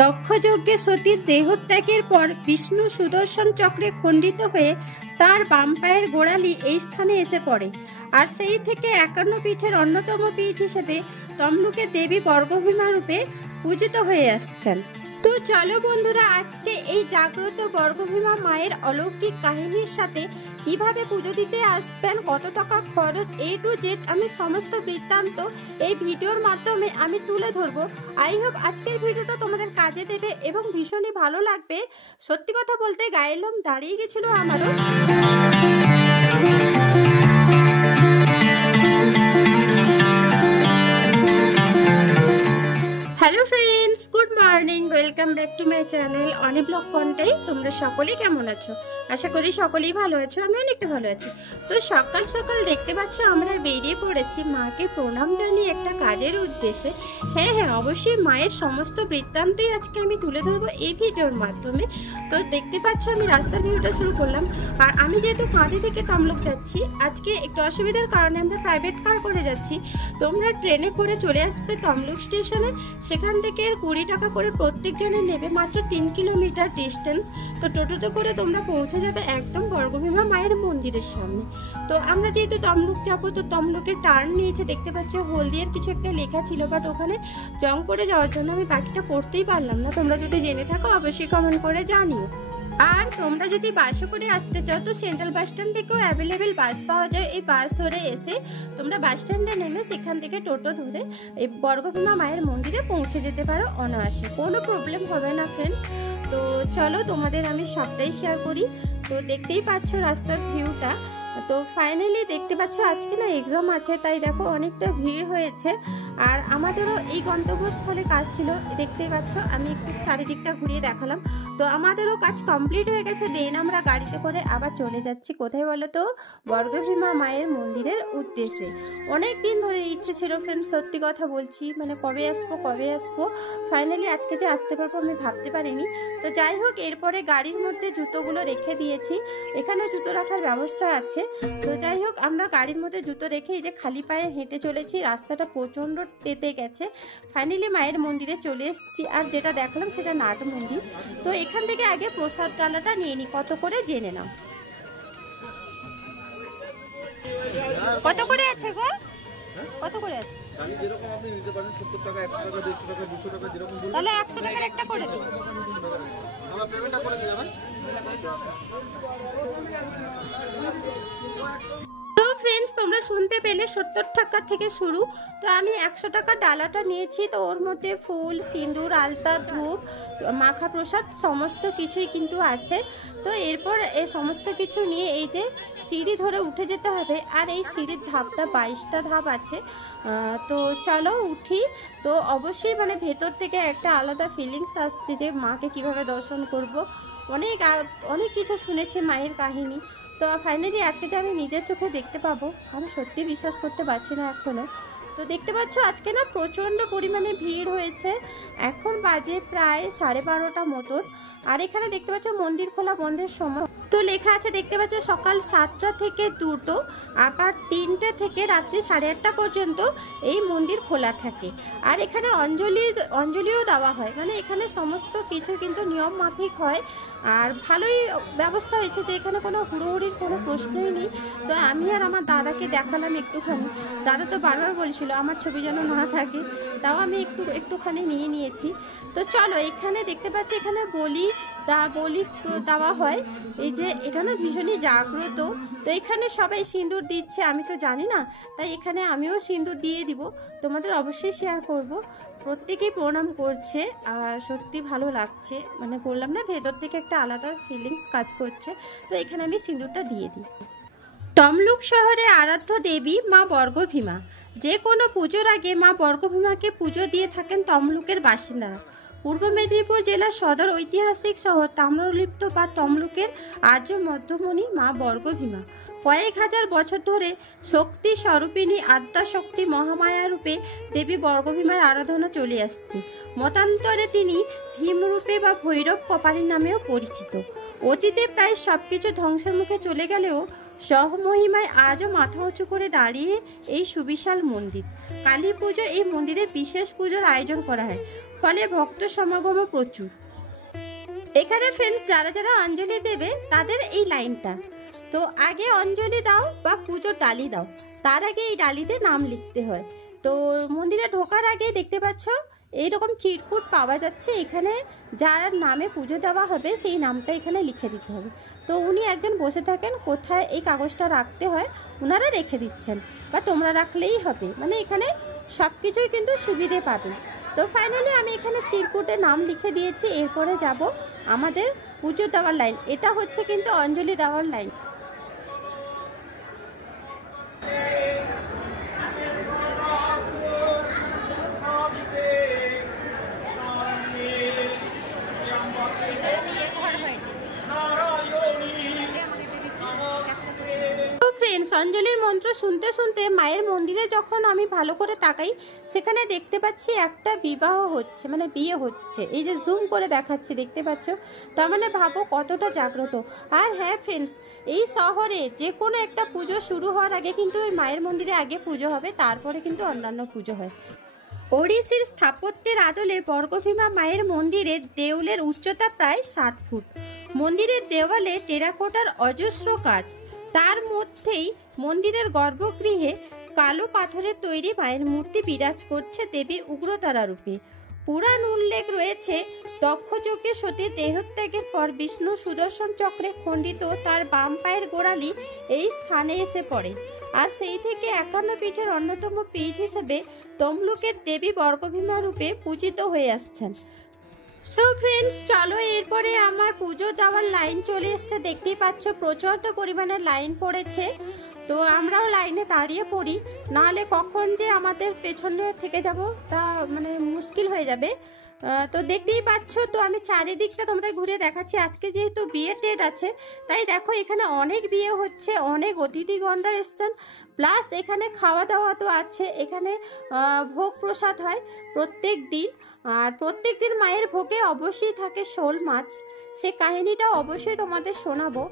দক্ষযজ্ঞে সতীর দেহত্যাগের পর বিষ্ণু সুদর্শন চক্রে খণ্ডিত হয়ে তার বাম পায়ের গোড়ালি এই স্থানে এসে পড়ে। আর সেই থেকে 51 পীঠের অন্যতম পীঠ হিসেবে তমলুকের দেবী বর্গভীমা রূপে পূজিত হয়ে আসছেন। তো চলো বন্ধুরা, আজকে এই জাগ্রত বর্গভীমা মায়ের অলৌকিক কাহিনীর সাথে কিভাবে পুজো দিতে আসবেন, কত টাকা খরচ, A to Z আমি সমস্ত বৃত্তান্ত এই ভিডিওর মাধ্যমে আমি তুলে ধরবো। আই হোপ আজকের ভিডিওটা তোমাদের কাজে দেবে এবং ভীষণই ভালো লাগবে। সত্যি কথা বলতে গায়ের লোম দাঁড়িয়ে গেছিল আমারও। Hello friends, good morning, welcome back to my channel Oni blog content. তোমরা সকলেই কেমন আছো? আশা করি সকলেই ভালো আছো, আমি অনেকটা ভালো আছি। তো সকাল সকাল দেখতে পাচ্ছ আমরা বেরিয়ে পড়েছি মাকে প্রণাম জানিয়ে একটা কাজের উদ্দেশ্যে। হ্যাঁ, অবশ্যই মায়ের সমস্ত বৃত্তান্তই আজকে আমি তুলে ধরবো এই ভিডিওর মাধ্যমে। তো দেখতে পাচ্ছ আমি রাস্তার ভিডিওটা শুরু করলাম। আর আমি যেহেতু কাঁদি থেকে তমলুক যাচ্ছি, আজকে একটু অসুবিধার কারণে আমরা প্রাইভেট কার করে যাচ্ছি। তোমরা ট্রেনে করে চলে আসবে তমলুক স্টেশনে, সেখান থেকে 20 টাকা করে প্রত্যেকজনের নেবে, মাত্র 3 কিলোমিটার ডিস্টেন্স। তো টোটোতে করে তোমরা পৌঁছে যাবে একদম বর্গভীমা মায়ের মন্দিরের সামনে। তো আমরা যেহেতু তমলুক যাবো, তো তমলুকের টার্ন নিয়েছে, দেখতে পাচ্ছ হলদিয়ার কিছু একটা লেখা ছিল, বাট ওখানে জং করে যাওয়ার জন্য আমি বাকিটা পড়তেই পারলাম না। তোমরা যদি জেনে থাকো অবশ্যই কমেন্ট করে জানিও। আর তোমরা যদি বাসে করে আসতে চাও তো সেন্ট্রাল বাস স্ট্যান্ড থেকেও অ্যাভেলেবেল বাস পাওয়া যায়। এই বাস ধরে এসে তোমরা বাস স্ট্যান্ডে নেমে সেখান থেকে টোটো ধরে এই বর্গভীমা মায়ের মন্দিরে পৌঁছে যেতে পারো অনায়াসে, কোনো প্রবলেম হবে না ফ্রেন্ডস। তো চলো তোমাদের আমি সবটাই শেয়ার করি। তো দেখতেই পাচ্ছ রাস্তার ভিউটা। তো ফাইনালি দেখতে পাচ্ছ আজকে না এক্সাম আছে, তাই দেখো অনেকটা ভিড় হয়েছে। আর আমাদেরও এই গন্তব্যস্থলে কাজ ছিল, দেখতেই পাচ্ছ আমি একটু চারিদিকটা ঘুরিয়ে দেখালাম। তো আমাদেরও কাজ কমপ্লিট হয়ে গেছে, দেন আমরা গাড়িতে করে আবার চলে যাচ্ছি কোথায় বলো তো? বর্গভীমা মায়ের মন্দিরের উদ্দেশ্যে। অনেক দিন ধরে ইচ্ছে ছিল ফ্রেন্ড, সত্যি কথা বলছি, মানে কবে আসবো। ফাইনালি আজকে যে আসতে পারবো আমি ভাবতে পারিনি। তো যাই হোক, এরপরে গাড়ির মধ্যে জুতোগুলো রেখে দিয়েছি, এখানে জুতো রাখার ব্যবস্থা আছে। তো যাই হোক, আমরা গাড়ির মধ্যে জুতো রেখে এই যে খালি পায়ে হেঁটে চলেছি, রাস্তাটা প্রচণ্ড তেতে গেছে। ফাইনালি মায়ের মন্দিরে চলে এসেছি। আর যেটা দেখলাম সেটা নাট মন্দির। তো এখান থেকে আগে প্রসাদ ডালাটা নিয়ে নিই, কত করে জেনে নাও। কত করে আছে গো? কত করে আছে? তাহলে 100 টাকার একটা করে দেবো। তো ফ্রেন্ডস, তোমরা শুনতে পেলে 70 টাকা থেকে শুরু। তো আমি 100 টাকার ডালাটা নিয়েছি। তো ওর মধ্যে ফুল, সিঁদুর, আলতা, ধূপ, মাখা প্রসাদ সমস্ত কিছুই কিন্তু আছে। তো এরপর এই সমস্ত কিছু নিয়ে এই যে সিঁড়ি ধরে উঠে যেতে হবে। আর এই সিঁড়ির ধাপটা 22টা ধাপ আছে। তো চলো উঠি। তো অবশ্যই মানে ভেতর থেকে একটা আলাদা ফিলিংস আসছে যে মাকে কিভাবে দর্শন করব। অনেক কিছু শুনেছি মায়ের কাহিনী। তো ফাইনালি আজকে যে আমি নিজের চোখে দেখতে পাবো, আমি সত্যি বিশ্বাস করতে পারছি না এখনও। তো দেখতে পাচ্ছ আজকে না প্রচণ্ড পরিমাণে ভিড় হয়েছে। এখন বাজে প্রায় 12:30 মতন। আর এখানে দেখতে পাচ্ছ মন্দির খোলা বন্ধের সময় তো লেখা আছে, দেখতে পাচ্ছ সকাল 7টা থেকে 2টো, আবার 3টে থেকে রাত্রি 8:30 পর্যন্ত এই মন্দির খোলা থাকে। আর এখানে অঞ্জলিও দেওয়া হয়, মানে এখানে সমস্ত কিছু কিন্তু নিয়ম মাফিক হয়। আর ভালোই ব্যবস্থা হয়েছে যে এখানে কোনো হুড়োহুড়ির কোনো প্রশ্নই নেই। তো আমি আর আমার দাদাকে দেখালাম একটুখানি। দাদা তো বারবার বলছিল আমার ছবি যেন না থাকে, তাও আমি একটুখানি নিয়ে নিয়েছি। তো চলো, এখানে দেখতে পাচ্ছি এখানে বলি দেওয়া হয়। এই যে এটা না ভীষণই জাগ্রত। তো এখানে সবাই সিঁদুর দিচ্ছে, আমি তো জানি না, তাই এখানে আমিও সিঁদুর দিয়ে দিব। তোমাদের অবশ্যই শেয়ার করব। প্রত্যেকেই প্রণাম করছে আর সত্যি ভালো লাগছে, মানে বললাম না ভেতর থেকে একটা আলাদা ফিলিংস কাজ করছে। তো এখানে আমি সিঁদুরটা দিয়ে দিই। তমলুক শহরে আরাধ্য দেবী মা বর্গভীমা। যে কোনো পুজোর আগে মা বর্গভীমাকে পুজো দিয়ে থাকেন তমলুকের বাসিন্দারা। পূর্ব মেদিনীপুর জেলার সদর ঐতিহাসিক শহর তাম্রলিপ্ত বা তমলুকের আর্য মধ্যমণি মা বর্গভীমা কয়েক হাজার বছর ধরে শক্তি স্বরূপিণী আদ্যাশক্তি মহামায়া রূপে দেবী বর্গভীমার আরাধনা চলে আসছে। মতান্তরে তিনি ভীমরূপে বা ভৈরব কপালী নামেও পরিচিত। অতীতে প্রায় সবকিছু ধ্বংসের মুখে চলে গেলেও সহমহিমায় আজও মাথা উঁচু করে দাঁড়িয়ে এই সুবিশাল মন্দির। কালী পুজো এই মন্দিরে বিশেষ পুজোর আয়োজন করা হয়। ফলে ভক্ত সমাগমও প্রচুর। এখানে ফ্রেন্ডস যারা যারা অঞ্জলি দেবে তাদের এই লাইনটা, তো আগে অঞ্জলি দাও বা পুজোর ডালি দাও, তার আগে এই ডালিতে নাম লিখতে হয়। তো মন্দিরে ঢোকার আগে দেখতে পাচ্ছ এইরকম চিরকুট পাওয়া যাচ্ছে, এখানে যার নামে পুজো দেওয়া হবে সেই নামটা এখানে লিখে দিতে হবে। তো উনি একজন বসে থাকেন, কোথায় এই কাগজটা রাখতে হয় ওনারা রেখে দিচ্ছেন, বা তোমরা রাখলেই হবে, মানে এখানে সব কিছুই কিন্তু সুবিধে পাবে। তো ফাইনালি আমি এখানে চিরকুটে নাম লিখে দিয়েছি। এরপরে যাব আমাদের পুজো দেওয়ার লাইন, এটা হচ্ছে কিন্তু অঞ্জলি দেওয়ার লাইন। অঞ্জলির মন্ত্র শুনতে শুনতে মায়ের মন্দিরে যখন আমি ভালো করে তাকাই, সেখানে দেখতে পাচ্ছি একটা বিবাহ হচ্ছে, মানে বিয়ে হচ্ছে। এই যে জুম করে দেখাচ্ছি, দেখতে পাচ্ছ, তার মানে ভাবো কতটা জাগ্রত। আর হ্যাঁ ফ্রেন্ডস, এই শহরে যে কোনো একটা পুজো শুরু হওয়ার আগে কিন্তু ওই মায়ের মন্দিরে আগে পুজো হবে, তারপরে কিন্তু অন্যান্য পুজো হয়। ওড়িশির স্থাপত্যের আদলে বর্গভীমা মায়ের মন্দিরের দেউলের উচ্চতা প্রায় 60 ফুট। মন্দিরের দেওয়ালে টেরাকোটার অজস্র কাজ, তার মধ্যেই মন্দিরের গর্ভগৃহে কালো পাথরের তৈরি মায়ের মূর্তি বিরাজ করছে দেবী উগ্রতারা রূপে। পুরাণ উল্লেখ রয়েছে, দক্ষযজ্ঞে সতীর দেহত্যাগের পর বিষ্ণু সুদর্শন চক্রে খণ্ডিত তার বাম পায়ের গোড়ালি এই স্থানে এসে পড়ে, আর সেই থেকে 51 পীঠের অন্যতম পীঠ হিসেবে তমলুকের দেবী বর্গভীমা রূপে পূজিত হয়ে আসছেন। সো ফ্রেন্ডস, চলো এরপরে আমার পুজো দেওয়ার লাইন চলে এসছে। দেখতেই পাচ্ছ প্রচণ্ড পরিমাণে লাইন পড়েছে, তো আমরাও লাইনে দাঁড়িয়ে পড়ি, নাহলে কখন যে আমাদের পেছনে থেকে যাব তা মানে মুশকিল হয়ে যাবে। তো দেখতেই পাচ্ছ, তো আমি চারিদিকটা তোমাদের ঘুরে দেখাচ্ছি। আজকে যেহেতু বিয়ের ডেট আছে, তাই দেখো এখানে অনেক বিয়ে হচ্ছে, অনেক অতিথিগণরা এসছেন, প্লাস এখানে খাওয়া দাওয়া তো আছে। এখানে ভোগ প্রসাদ হয় প্রত্যেক দিন, আর প্রত্যেক দিন মায়ের ভোগে অবশ্যই থাকে শোল মাছ, সে কাহিনীটা অবশ্যই তোমাদের শোনাবো।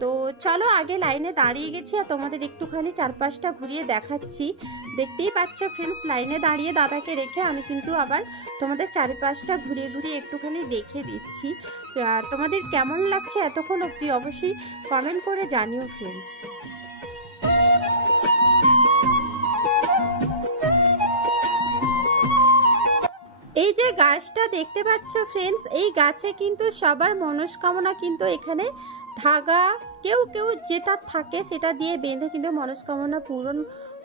তো চলো, আগে লাইনে দাঁড়িয়ে গেছি আর তোমাদের একটুখানি চারপাশটা ঘুরিয়ে দেখাচ্ছি। দেখতেই পাচ্ছ ফ্রেন্ডস, লাইনে দাঁড়িয়ে দাদাকে রেখে আমি কিন্তু আবার তোমাদের চারপাশটা ঘুরিয়ে ঘুরিয়ে একটুখানি দেখে দিচ্ছি। আর তোমাদের কেমন লাগছে এতক্ষণ অবধি অবশ্যই কমেন্ট করে জানিও ফ্রেন্ডস। এই যে গাছটা দেখতে পাচ্ছ ফ্রেন্ডস, এই গাছে কিন্তু সবার মনস্কামনা কিন্তু এখানে ধাগা, কেউ কেউ যেটা থাকে সেটা দিয়ে বেঁধে কিন্তু মনস্কামনা পূরণ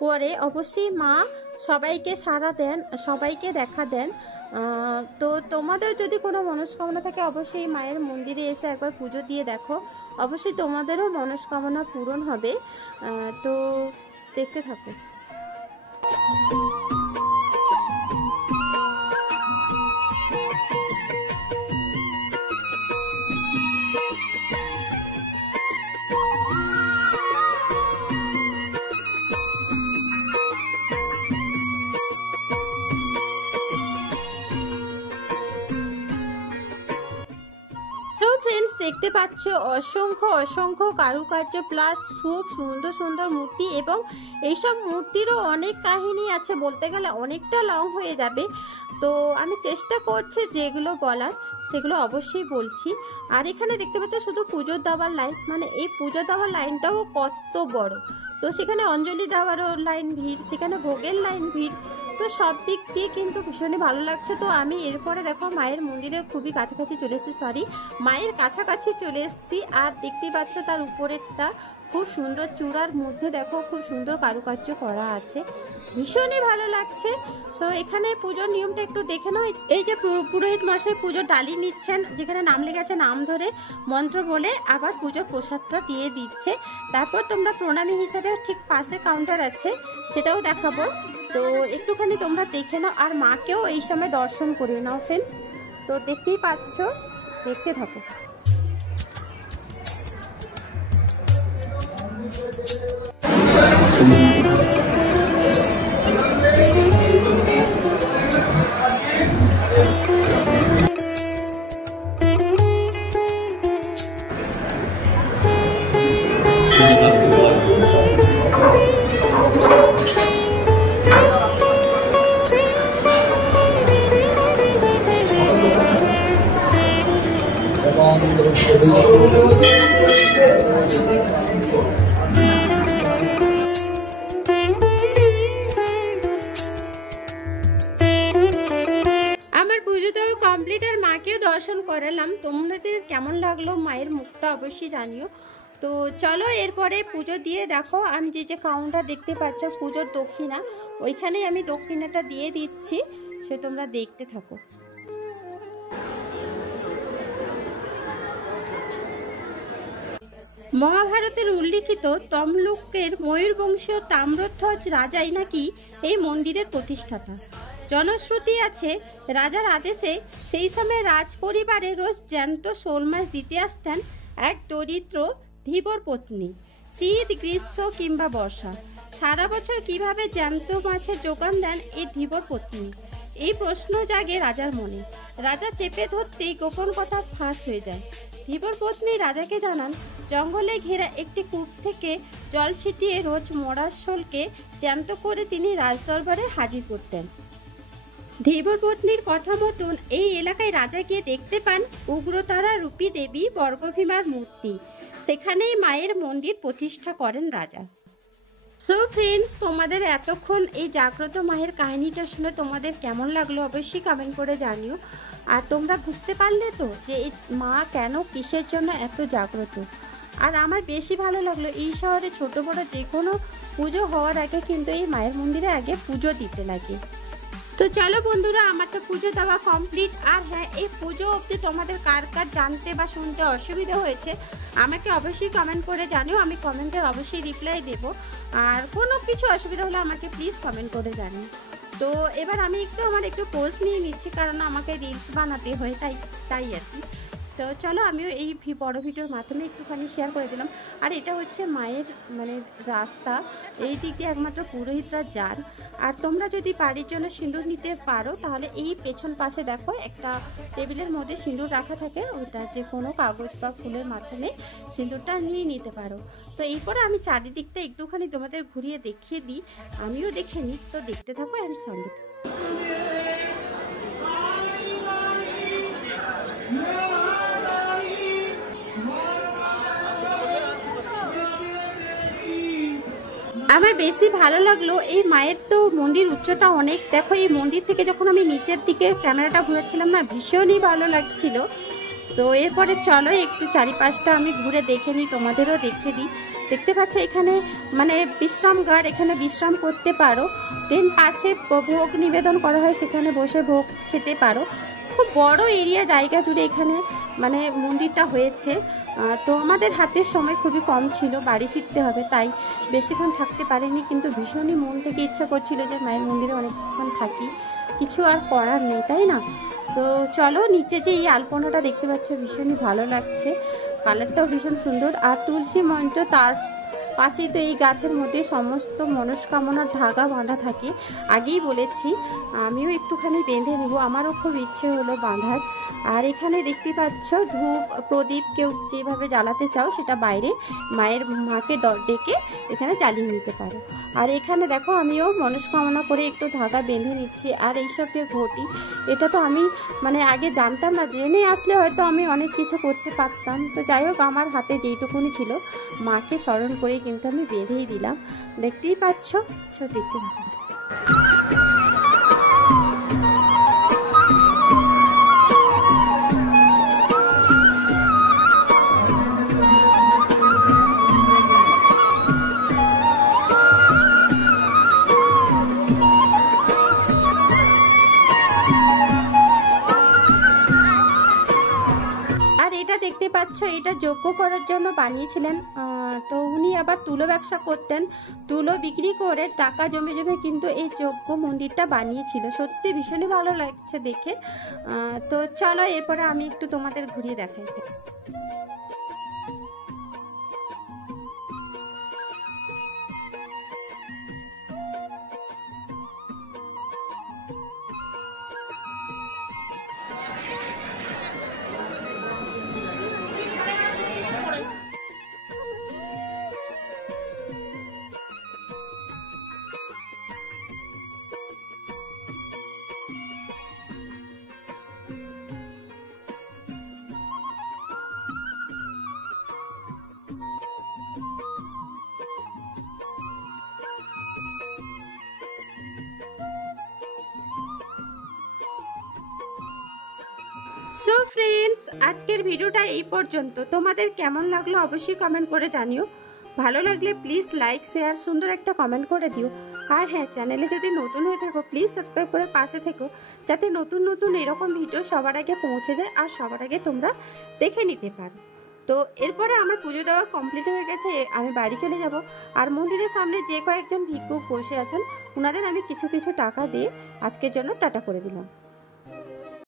করে। অবশ্যই মা সবাইকে সাড়া দেন, সবাইকে দেখা দেন। তো তোমাদের যদি কোনো মনস্কামনা থাকে অবশ্যই মায়ের মন্দিরে এসে একবার পুজো দিয়ে দেখো, অবশ্যই তোমাদেরও মনস্কামনা পূরণ হবে। তো দেখতে থাকো। সো ফ্রেন্ডস, দেখতে পাচ্ছ অসংখ্য অসংখ্য কারুকার্য প্লাস খুব সুন্দর সুন্দর মূর্তি, এবং এইসব মূর্তিরও অনেক কাহিনী আছে, বলতে গেলে অনেকটা লং হয়ে যাবে। তো আমি চেষ্টা করছি যেগুলো বলার সেগুলো অবশ্যই বলছি। আর এখানে দেখতে পাচ্ছ শুধু পুজো দেওয়ার লাইন, মানে এই পুজো দেওয়ার লাইনটাও কত বড়। তো সেখানে অঞ্জলি দেওয়ারও লাইন ভিড়, সেখানে ভোগের লাইন ভিড়, তো সব দিক দিয়ে কিন্তু ভীষণই ভালো লাগছে। তো আমি এরপরে দেখো মায়ের মন্দিরের খুবই কাছাকাছি চলে এসেছি, মায়ের কাছাকাছি চলে এসেছি। আর দেখতে পাচ্ছ তার উপরেরটা খুব সুন্দর, চূড়ার মধ্যে দেখো খুব সুন্দর কারুকার্য করা আছে, ভীষণই ভালো লাগছে। সো এখানে পুজোর নিয়মটা একটু দেখে নাও। এই যে পুরোহিত মশাই পুজোর ডালি নিচ্ছেন, যেখানে নাম লেখা আছে, নাম ধরে মন্ত্র বলে আবার পুজোর প্রসাদটা দিয়ে দিচ্ছে। তারপর তোমরা প্রণামী হিসাবে ঠিক পাশে কাউন্টার আছে, সেটাও দেখাবো, তো একটুখানি তোমরা দেখে নাও। আর মাকেও এই সময় দর্শন করে নাও ফ্রেন্ডস। তো দেখতেই পাচ্ছ, দেখতে থাকো। আমার পুজো তো কমপ্লিট, আর মাকেও দর্শন করালাম। তোমাদের কেমন লাগলো মায়ের মুখটা অবশ্যই জানিও। তো চলো এরপরে পুজো দিয়ে দেখো, আমি যে কাউন্টার দেখতে পাচ্ছ পুজোর দক্ষিণা, ওইখানেই আমি দক্ষিণাটা দিয়ে দিচ্ছি, সে তোমরা দেখতে থাকো। মহাভারতের উল্লিখিত তমলুকের ময়ূরবংশীয় তাম্রধ্বজ রাজাই নাকি এই মন্দিরের প্রতিষ্ঠাতা। জনশ্রুতি আছে, রাজার আদেশে সেই সময় রাজ পরিবারে রোজ জ্যান্ত শোল মাছ দিতে আসতেন এক দরিদ্র ধীবর পত্নী। শীত, গ্রীষ্ম কিংবা বর্ষা, সারা বছর কিভাবে জ্যান্ত মাছের যোগান দেন এই ধীবর পত্নী? এই প্রশ্ন জাগে রাজার মনে। রাজা চেপে ধরতেই গোপন কথা ফাঁস হয়ে যায়। ধীবর পত্নী রাজাকে জানান, জঙ্গলে ঘেরা একটি কূপ থেকে জল ছিটিয়ে রোজ মরার শোলকে জ্যান্ত করে তিনি রাজদরবারে হাজির করতেন। ধীবর পত্নীর কথা মতন এই এলাকায় রাজা গিয়ে দেখতে পান উগ্রতারা রূপী দেবী বর্গভীমার মূর্তি। সেখানেই মায়ের মন্দির প্রতিষ্ঠা করেন রাজা। সো ফ্রেন্ডস, তোমাদের এতক্ষণ এই জাগ্রত মায়ের কাহিনীটা শুনে তোমাদের কেমন লাগলো অবশ্যই কমেন্ট করে জানিও। আর তোমরা বুঝতে পারলে তো যে এই মা কেন কিসের জন্য এত জাগ্রত। আর আমার বেশি ভালো লাগলো, এই শহরে ছোট বড় যে কোনো পুজো হওয়ার আগে কিন্তু এই মায়ের মন্দিরে আগে পুজো দিতে লাগে। তো চলো বন্ধুরা, আমার তো পুজো দেওয়া কমপ্লিট। আর হ্যাঁ, এই পুজো অবধি তোমাদের কার কার জানতে বা শুনতে অসুবিধা হয়েছে আমাকে অবশ্যই কমেন্ট করে জানিও, আমি কমেন্টের অবশ্যই রিপ্লাই দেব। আর কোনো কিছু অসুবিধা হলে আমাকে প্লিজ কমেন্ট করে জানিও। তো এবার আমি আমার একটু পোজ নিয়ে নিচ্ছি, কারণ আমাকে রিলস বানাতে হয়, তাই আর কি। তো চলো, আমিও এই বড় ভিডিওর মাধ্যমে একটুখানি শেয়ার করে দিলাম। আর এটা হচ্ছে মায়ের রাস্তা, এই দিক দিয়ে একমাত্র পুরোহিতরা যান। আর তোমরা যদি বাড়ির জন্য সিঁদুর নিতে পারো তাহলে এই পেছন পাশে দেখো একটা টেবিলের মধ্যে সিঁদুর রাখা থাকে, ওইটা যে কোনো কাগজ বা ফুলের মাধ্যমে সিঁদুরটা নিয়ে নিতে পারো। তো এরপরে আমি চারিদিকটা একটুখানি তোমাদের ঘুরিয়ে দেখিয়ে দিই, আমিও দেখে নিই। তো দেখতে থাকো এর সঙ্গে। আমার বেশি ভালো লাগলো এই মায়ের তো মন্দির উচ্চতা অনেক। দেখো, এই মন্দির থেকে যখন আমি নিচের দিকে ক্যামেরাটা ঘুরাচ্ছিলাম না, ভীষণই ভালো লাগছিল। তো এরপরে চলো একটু চারিপাশটা আমি ঘুরে দেখে নিই, তোমাদেরও দেখে দিই। দেখতে পাচ্ছ এখানে বিশ্রামগার, এখানে বিশ্রাম করতে পারো। দেন পাশে ভোগ নিবেদন করা হয়, সেখানে বসে ভোগ খেতে পারো। খুব বড় এরিয়া জায়গা জুড়ে এখানে মন্দিরটা হয়েছে। তো আমাদের হাতের সময় খুবই কম ছিল, বাড়ি ফিরতে হবে, তাই বেশিক্ষণ থাকতে পারিনি। কিন্তু ভীষণই মন থেকে ইচ্ছা করছিল যে মায়ের মন্দিরে অনেকক্ষণ থাকি, কিছু আর করার নেই, তাই না? তো চলো, নিচে যে এই আলপনাটা দেখতে পাচ্ছ ভীষণই ভালো লাগছে, কালারটাও ভীষণ সুন্দর। আর তুলসী মঞ্চ, তার পাশেই তো এই গাছের মধ্যে সমস্ত মনস্কামনার ধাগা বাঁধা থাকে। আগেই বলেছি আমিও একটুখানি বেঁধে নেব, আমারও খুব ইচ্ছে হলো বাঁধার। আর এখানে দেখতে পাচ্ছ ধূপ প্রদীপ কেউ যেভাবে জ্বালাতে চাও সেটা বাইরে মাকে ডেকে এখানে জ্বালিয়ে নিতে পারো। আর এখানে দেখো আমিও মনস্কামনা করে একটু ধাগা বেঁধে নিচ্ছি। আর এইসব যে ঘটি, এটা তো আমি আগে জানতাম না, জেনে আসলে হয়তো আমি অনেক কিছু করতে পারতাম। তো যাই হোক, আমার হাতে যেইটুকুনি ছিল মাকে স্মরণ করেই কিন্তু আমি বেঁধেই দিলাম। দেখতেই পাচ্ছ, সব দেখতে থাকুন। দেখতে পাচ্ছ এটা যজ্ঞ করার জন্য বানিয়েছিলেন। তো উনি আবার তুলো ব্যবসা করতেন, তুলো বিক্রি করে টাকা জমে জমে কিন্তু এই যজ্ঞ মন্দিরটা বানিয়েছিল। সত্যি ভীষণই ভালো লাগছে দেখে। তো চলো এরপরে আমি একটু তোমাদের ঘুরিয়ে দেখাই। সো ফ্রেন্ডস, আজকের ভিডিওটা এই পর্যন্ত। তোমাদের কেমন লাগলো অবশ্যই কমেন্ট করে জানিও। ভালো লাগলে প্লিজ লাইক শেয়ার সুন্দর একটা কমেন্ট করে দিও। আর হ্যাঁ, চ্যানেলে যদি নতুন হয়ে থাকো প্লিজ সাবস্ক্রাইব করে পাশে থেকো, যাতে নতুন নতুন এরকম ভিডিও সবার আগে পৌঁছে যায় আর সবার আগে তোমরা দেখে নিতে পারো। তো এরপরে আমার পুজো দেওয়া কমপ্লিট হয়ে গেছে, আমি বাড়ি চলে যাব। আর মন্দিরের সামনে যে কয়েকজন ভিক্ষুক বসে আছেন ওনাদের আমি কিছু কিছু টাকা দিয়ে আজকের জন্য টাটা করে দিলাম।